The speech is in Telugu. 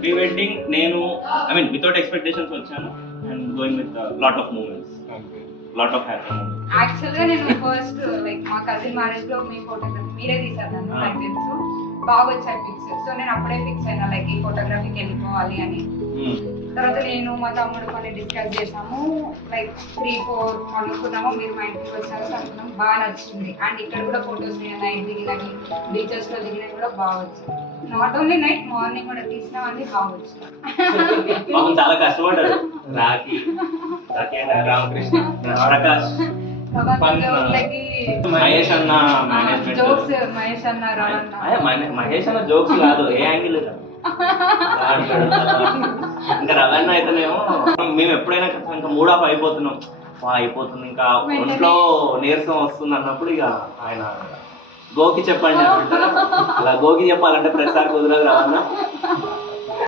ప్రీ వెడ్డింగ్ నేను ఐ మీన్ వితౌట్ ఎక్స్పెక్టేషన్స్ వచ్చాను and going with lot of moments, lot of happy moments. Actual గా నేను ఫస్ట్ లైక్ మా కజిన్ మ్యారేజ్ లో మీ ఫోటోగ్రఫీ మీరే తీసారు నన్ను, నాకు తెలుసు బాగా వచ్చాయి పిక్స్. సో నేను అప్పుడే ఫిక్స్ అయినా లైక్ ఈ ఫోటోగ్రఫీకి వెళ్ళిపోవాలి అని. తర్వాత నేను మా తమ్ముడు కొన్ని డిస్కస్ చేసాము, లైక్ 3-4 అనుకున్నాము. మీరు మా ఇంటికి వచ్చారు అనుకున్నాం, బాగా నచ్చింది. అండ్ ఇక్కడ కూడా ఫొటోస్ నైట్ దిగినవి, బీచెస్ లో దిగినవి కూడా బాగా వచ్చాయి. నాట్ ఓన్లీ నైట్, మార్నింగ్ కూడా తీసినవన్నీ బాగా వచ్చాయి. చాలా కష్టపడ్డాడు రాఖీ, రామకృష్ణ, ప్రకాష్, మహేష్ అన్న మేనేజ్మెంట్, జోక్స్ మహేష్ అన్న, రవణ. మహేష్ అన్న జోక్స్ కాదు, ఏ యాంగిల్ ఇంకా రవణ అయితేనేమో మేము ఎప్పుడైనా ఇంకా మూడ్ ఆఫ్ అయిపోతున్నాం, అయిపోతుంది ఇంకా ఒంట్లో నీరసం వస్తుంది అన్నప్పుడు ఇక ఆయన గోకి చెప్పండి అంటారు. అలా గోకి చెప్పాలంటే ప్రతిసారి కుదరదు రవణ.